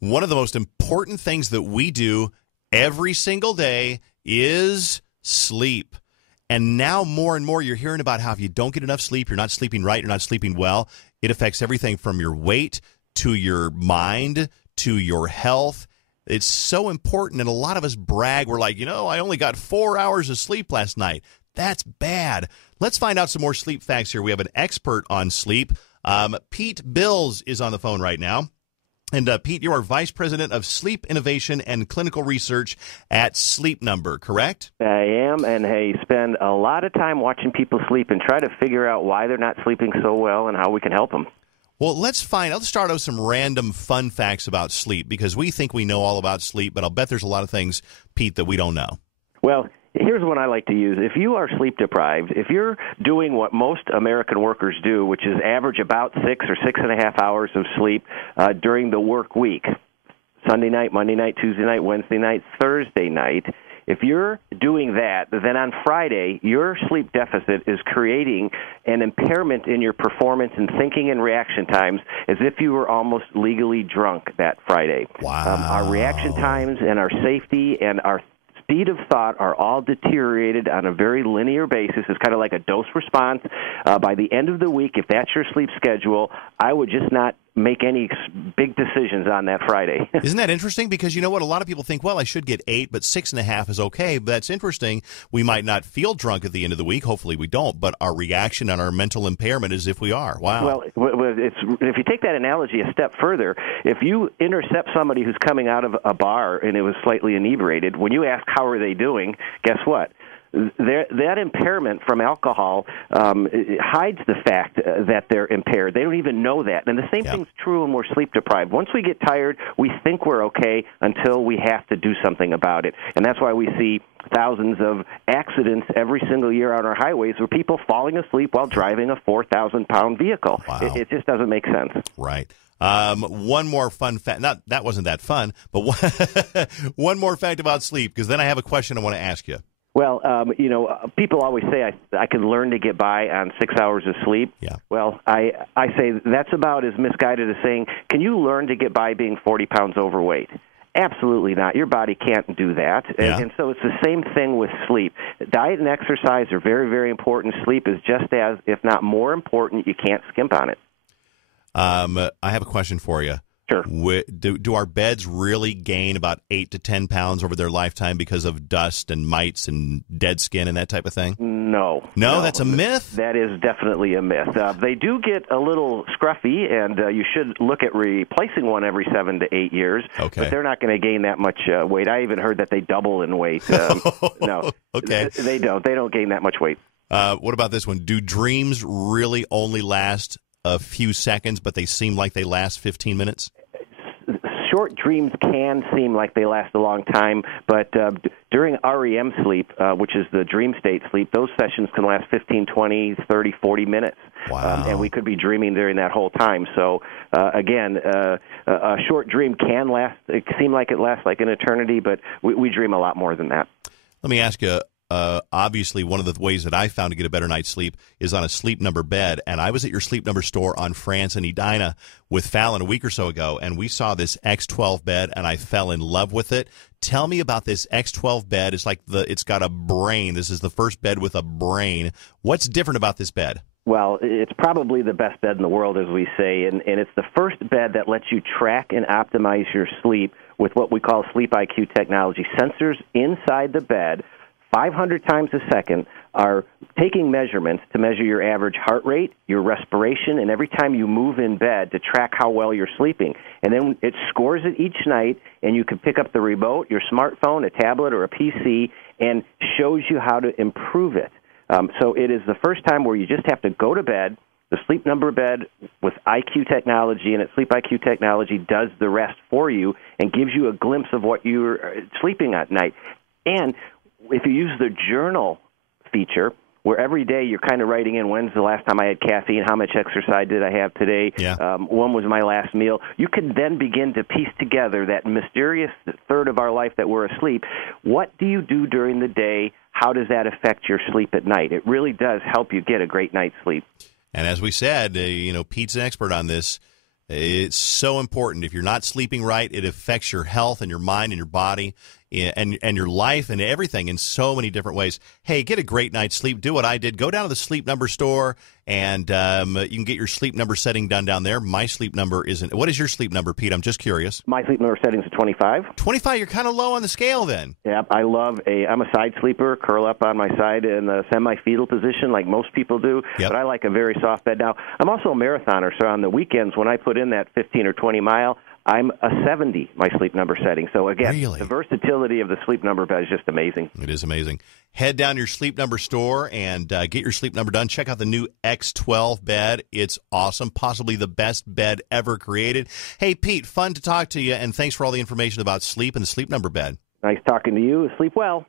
one of the most important things that we do every single day is sleep. And now more and more you're hearing about how if you don't get enough sleep, you're not sleeping right, you're not sleeping well. It affects everything from your weight to your mind to your health. It's so important, and a lot of us brag. We're like, I only got 4 hours of sleep last night. That's bad. Let's find out some more sleep facts here. We have an expert on sleep. Pete Bills is on the phone right now. And Pete, you are Vice President of Sleep Innovation and Clinical Research at Sleep Number, correct? I am, and hey, spend a lot of time watching people sleep and try to figure out why they're not sleeping so well and how we can help them. Well, let's start out with some random fun facts about sleep, because we think we know all about sleep, but I'll bet there's a lot of things, Pete, that we don't know. Well, here's one I like to use. If you are sleep deprived, if you're doing what most American workers do, which is average about 6 or 6.5 hours of sleep during the work week, Sunday night, Monday night, Tuesday night, Wednesday night, Thursday night, if you're doing that, then on Friday, your sleep deficit is creating an impairment in your performance and thinking and reaction times as if you were almost legally drunk that Friday. Wow. Our reaction times and our safety and our speed of thought are all deteriorated on a very linear basis. It's kind of like a dose response. By the end of the week, if that's your sleep schedule, I would just not make any big decisions on that Friday. Isn't that interesting? Because you know what? A lot of people think, well, I should get 8, but 6.5 is okay. But that's interesting. We might not feel drunk at the end of the week. Hopefully we don't. But our reaction and our mental impairment is if we are. Wow. Well, if you take that analogy a step further, if you intercept somebody who's coming out of a bar and it was slightly inebriated, when you ask how are they doing, guess what? That impairment from alcohol hides the fact that they're impaired. They don't even know that. And the same thing's true when we're sleep deprived. Once we get tired, we think we're okay until we have to do something about it. And that's why we see thousands of accidents every single year on our highways where people falling asleep while driving a 4,000-pound vehicle. Wow. It just doesn't make sense. Right. One more fun fact. That wasn't that fun, but one more fact about sleep, because then I have a question I want to ask you. Well, people always say I can learn to get by on 6 hours of sleep. Yeah. Well, I say that's about as misguided as saying, can you learn to get by being 40 pounds overweight? Absolutely not. Your body can't do that. Yeah. And so it's the same thing with sleep. Diet and exercise are very, very important. Sleep is just as, if not more important. You can't skimp on it. I have a question for you. Sure. Do our beds really gain about 8 to 10 pounds over their lifetime because of dust and mites and dead skin and that type of thing? No. No, that's a myth? That is definitely a myth. They do get a little scruffy, and you should look at replacing one every 7 to 8 years. Okay. But they're not going to gain that much weight. I even heard that they double in weight. No. Okay. They don't. They don't gain that much weight. What about this one? Do dreams really only last a few seconds, but they seem like they last 15 minutes? Short dreams can seem like they last a long time, but during REM sleep, which is the dream state sleep, those sessions can last 15, 20, 30, 40 minutes. Wow. And we could be dreaming during that whole time. So, again, a short dream can last. It seem like it lasts like an eternity, but we dream a lot more than that. Let me ask you, obviously one of the ways that I found to get a better night's sleep is on a Sleep Number bed. And I was at your Sleep Number store on France and Edina with Fallon a week or so ago, and we saw this X12 bed, and I fell in love with it. Tell me about this X12 bed. It's got a brain. This is the first bed with a brain. What's different about this bed? Well, it's probably the best bed in the world, as we say, and it's the first bed that lets you track and optimize your sleep with what we call Sleep IQ technology. Sensors inside the bed 500 times a second are taking measurements to measure your average heart rate, your respiration, and every time you move in bed to track how well you're sleeping. And then it scores it each night, and you can pick up the remote, your smartphone, a tablet, or a PC, and shows you how to improve it. So it is the first time where you just have to go to bed. The Sleep Number bed with IQ technology, and its Sleep IQ technology does the rest for you and gives you a glimpse of what you're sleeping at night. And if you use the journal feature, where every day you're kind of writing in, when's the last time I had caffeine, how much exercise did I have today, when was my last meal, you can then begin to piece together that mysterious third of our life that we're asleep. What do you do during the day? How does that affect your sleep at night? It really does help you get a great night's sleep. And as we said, Pete's an expert on this. It's so important. If you're not sleeping right, it affects your health and your mind and your body and your life and everything in so many different ways. Hey, get a great night's sleep. Do what I did. Go down to the Sleep Number store, and you can get your sleep number setting done down there. My sleep number isn't. What is your sleep number, Pete? I'm just curious. My sleep number setting is 25. 25, you're kind of low on the scale then. Yeah, I'm a side sleeper, curl up on my side in the semi-fetal position like most people do, Yep. but I like a very soft bed. Now, I'm also a marathoner, so on the weekends when I put in that 15 or 20 mile, I'm a 70, my sleep number setting. So, again, Really? the versatility of the sleep number bed is just amazing. It is amazing. Head down to your Sleep Number store and get your sleep number done. Check out the new X12 bed. It's awesome, possibly the best bed ever created. Hey, Pete, fun to talk to you, and thanks for all the information about sleep and the Sleep Number bed. Nice talking to you. Sleep well.